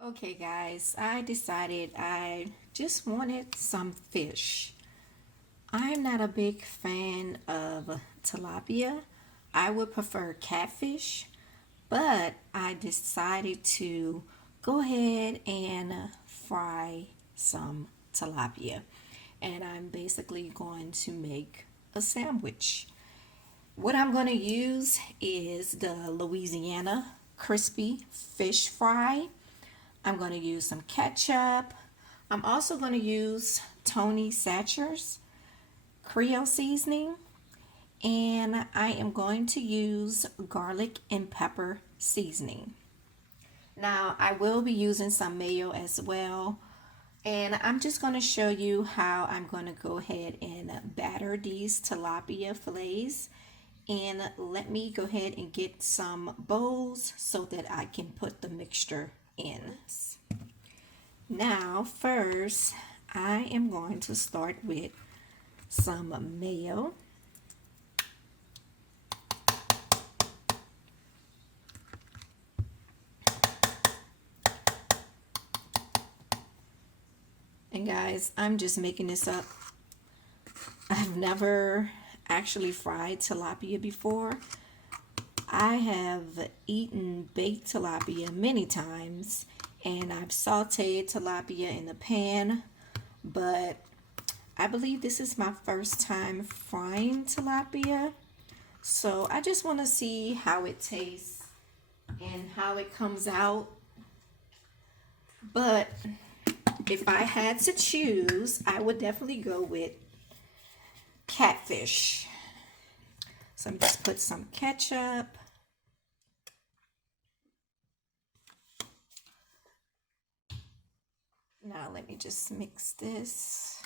Okay, guys, I decided I just wanted some fish. I'm not a big fan of tilapia. I would prefer catfish, but I decided to go ahead and fry some tilapia. And I'm basically going to make a sandwich. What I'm going to use is the Louisiana crispy fish fry. I'm going to use some ketchup. I'm also going to use Tony Satcher's Creole seasoning. And I am going to use garlic and pepper seasoning. Now, I will be using some mayo as well. And I'm just going to show you how I'm going to go ahead and batter these tilapia fillets. And let me go ahead and get some bowls so that I can put the mixture in. Now, first, I am going to start with some mayo. And guys, I'm just making this up. I've never actually fried tilapia before. I have eaten baked tilapia many times, and I've sauteed tilapia in the pan, but I believe this is my first time frying tilapia. So I just want to see how it tastes and how it comes out. But if I had to choose, I would definitely go with catfish. So I'm just put some ketchup. Now let me just mix this.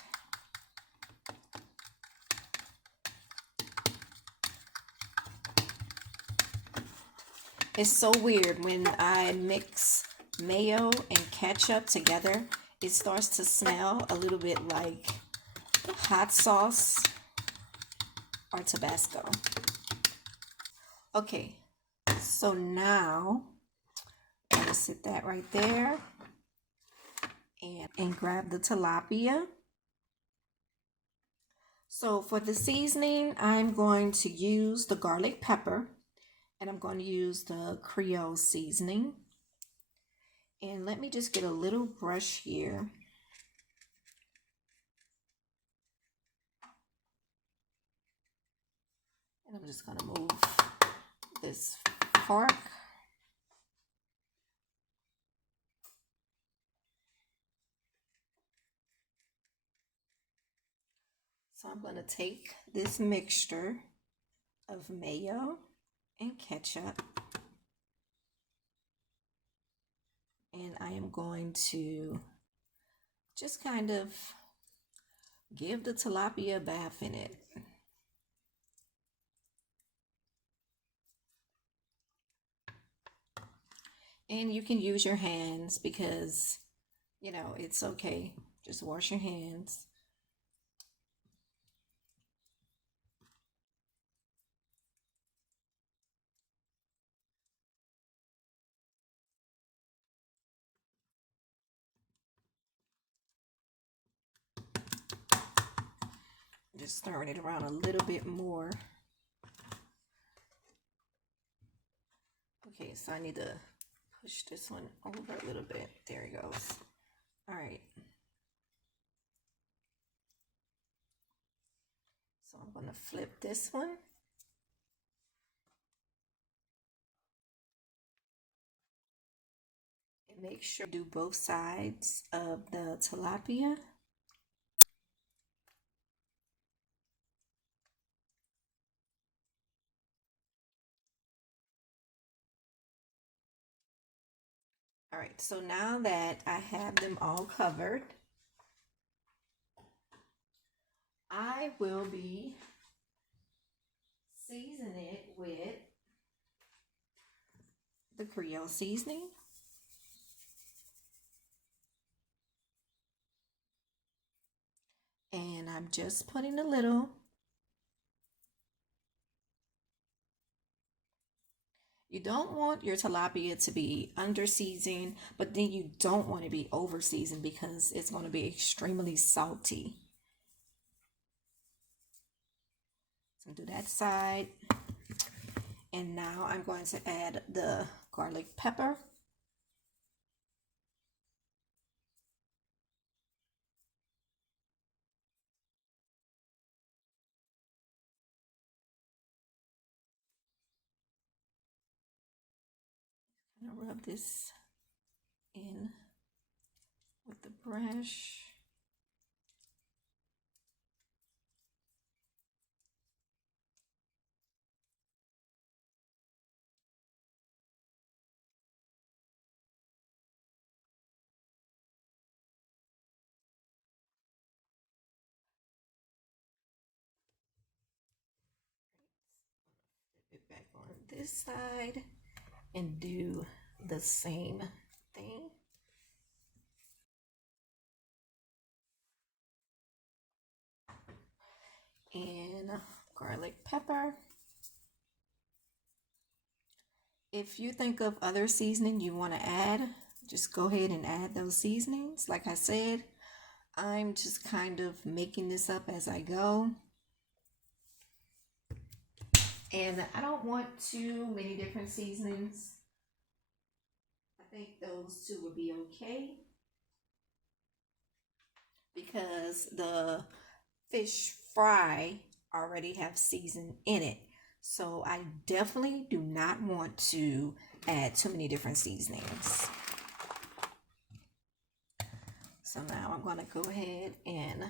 It's so weird when I mix mayo and ketchup together. It starts to smell a little bit like hot sauce or Tabasco. Okay, so now I'm gonna sit that right there and grab the tilapia. So for the seasoning, I'm going to use the garlic pepper, and I'm going to use the Creole seasoning. And let me just get a little brush here. And I'm just going to move this fork. So I'm going to take this mixture of mayo and ketchup, and I am going to just kind of give the tilapia a bath in it. And you can use your hands because, it's okay. Just wash your hands. Just stirring it around a little bit more. Okay, so I need to push this one over a little bit. There it goes. All right. So I'm going to flip this one. And make sure you do both sides of the tilapia. All right, so now that I have them all covered, I will be seasoning it with the Creole seasoning. And I'm just putting a little. You don't want your tilapia to be under seasoned, but then you don't want to be over seasoned because it's going to be extremely salty. So do that side. And now I'm going to add the garlic pepper. I'm going to rub this in with the brush. Flip it back on this side and do the same thing. And garlic pepper. If you think of other seasoning you want to add, just go ahead and add those seasonings. Like I said, I'm just kind of making this up as I go. And I don't want too many different seasonings. I think those two would be okay because the fish fry already have season in it. So I definitely do not want to add too many different seasonings. So now I'm going to go ahead and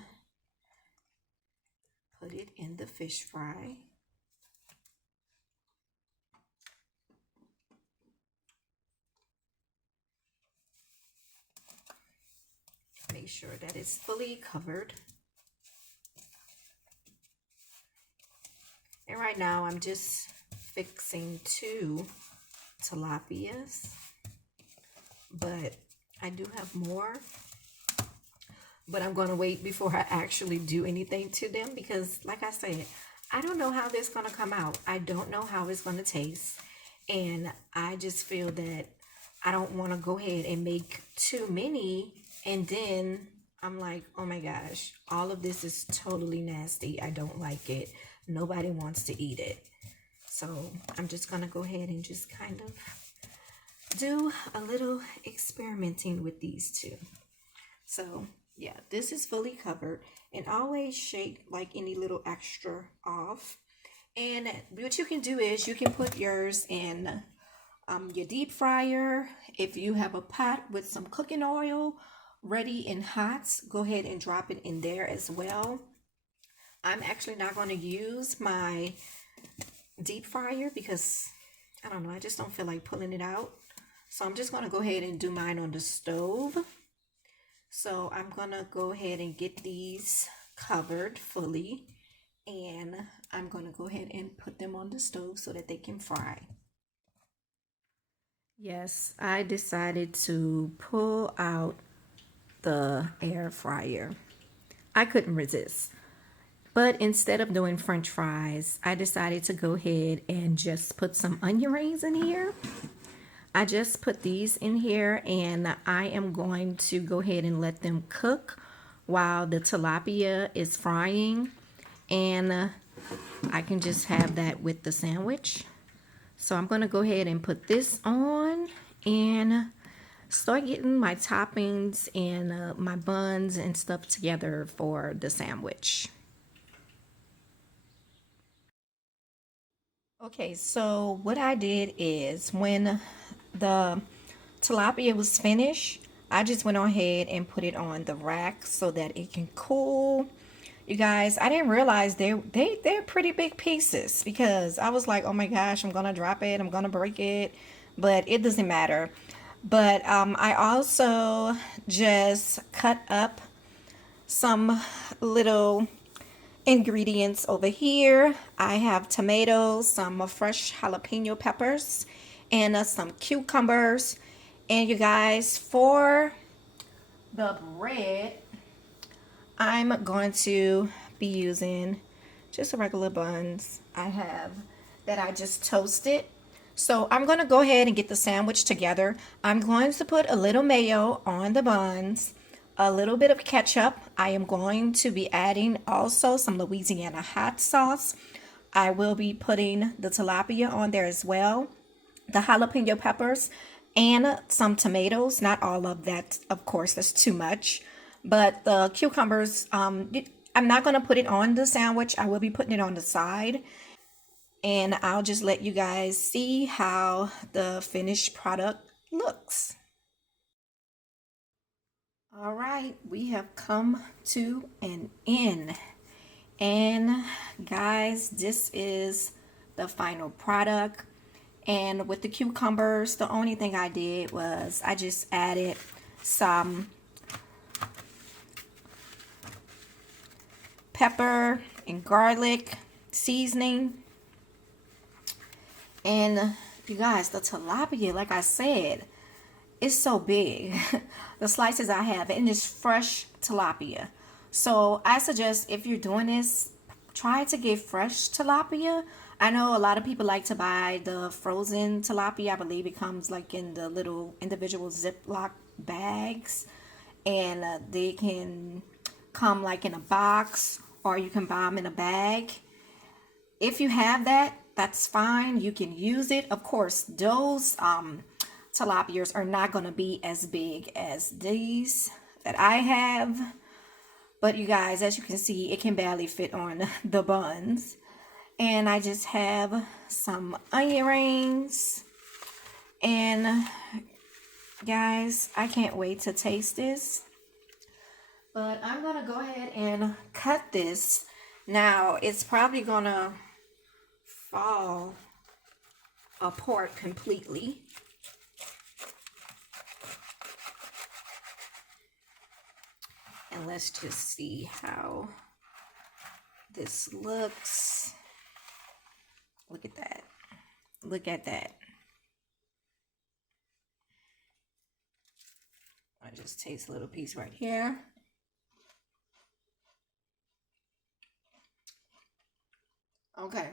put it in the fish fry. Make sure that it's fully covered. And right now I'm just fixing 2 tilapias, but I do have more. But I'm going to wait before I actually do anything to them because, like I said, I don't know how this is going to come out. I don't know how it's going to taste. And I just feel that I don't want to go ahead and make too many. And then I'm like, oh my gosh, all of this is totally nasty. I don't like it. Nobody wants to eat it. So I'm just going to go ahead and just kind of do a little experimenting with these two. So yeah, this is fully covered, and always shake like any little extra off. And what you can do is you can put yours in your deep fryer. If you have a pot with some cooking oil ready and hot, go ahead and drop it in there as well. I'm actually not going to use my deep fryer because I don't know, I just don't feel like pulling it out. So I'm just going to go ahead and do mine on the stove. So I'm gonna go ahead and get these covered fully, and I'm gonna go ahead and put them on the stove so that they can fry. Yes, I decided to pull out the air fryer. I couldn't resist. But instead of doing french fries, I decided to go ahead and just put some onion rings in here. I just put these in here, and I am going to go ahead and let them cook while the tilapia is frying, and I can just have that with the sandwich. So I'm going to go ahead and put this on and start getting my toppings and my buns and stuff together for the sandwich. Okay, so what I did is when the tilapia was finished, I just went on ahead and put it on the rack so that it can cool. You guys, I didn't realize they're pretty big pieces because I was like, oh my gosh, I'm gonna drop it, I'm gonna break it, but it doesn't matter. But I also just cut up some little ingredients over here. I have tomatoes, some fresh jalapeno peppers, and some cucumbers. And you guys, for the bread, I'm going to be using just regular buns I have that I just toasted. So I'm going to go ahead and get the sandwich together. I'm going to put a little mayo on the buns, a little bit of ketchup. I am going to be adding also some Louisiana hot sauce. I will be putting the tilapia on there as well, the jalapeno peppers, and some tomatoes. Not all of that, of course, that's too much. But the cucumbers, I'm not going to put it on the sandwich. I will be putting it on the side. And I'll just let you guys see how the finished product looks. All right, we have come to an end. And guys, this is the final product. And with the cucumbers, the only thing I did was I just added some pepper and garlic seasoning. And you guys, the tilapia, like I said, it's so big. The slices I have, and it's fresh tilapia. So I suggest if you're doing this, try to get fresh tilapia. I know a lot of people like to buy the frozen tilapia. I believe it comes like in the little individual Ziploc bags, and they can come like in a box, or you can buy them in a bag. If you have that, that's fine. You can use it. Of course, those tilapias are not going to be as big as these that I have. But you guys, as you can see, it can barely fit on the buns. And I just have some onion rings. And guys, I can't wait to taste this. But I'm going to go ahead and cut this. Now, it's probably going to fall apart completely. And let's just see how this looks. Look at that. Look at that. I just taste a little piece right here. Okay.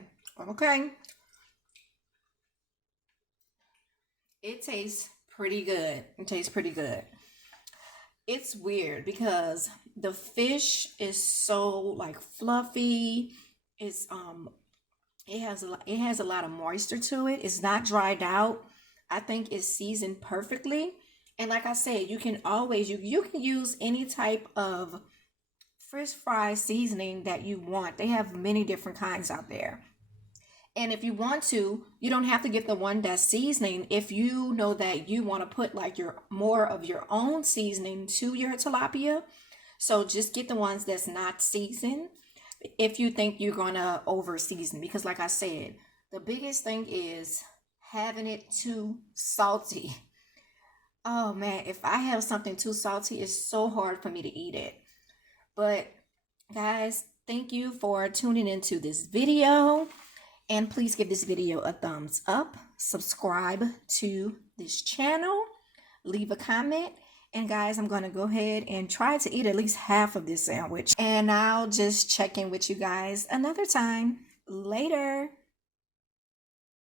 It tastes pretty good. It's weird because the fish is so like fluffy. It's it has a lot of moisture to it. It's not dried out. I think it's seasoned perfectly. And like I said, you can always you can use any type of fish fry seasoning that you want. They have many different kinds out there. And if you want to, you don't have to get the one that's seasoning. If you know that you want to put like your more of your own seasoning to your tilapia, so just get the ones that's not seasoned if you think you're going to over season. Because like I said, the biggest thing is having it too salty. Oh man, if I have something too salty, it's so hard for me to eat it. But guys, thank you for tuning into this video. And please give this video a thumbs up. Subscribe to this channel. Leave a comment. And guys, I'm going to go ahead and try to eat at least half of this sandwich. And I'll just check in with you guys another time. Later.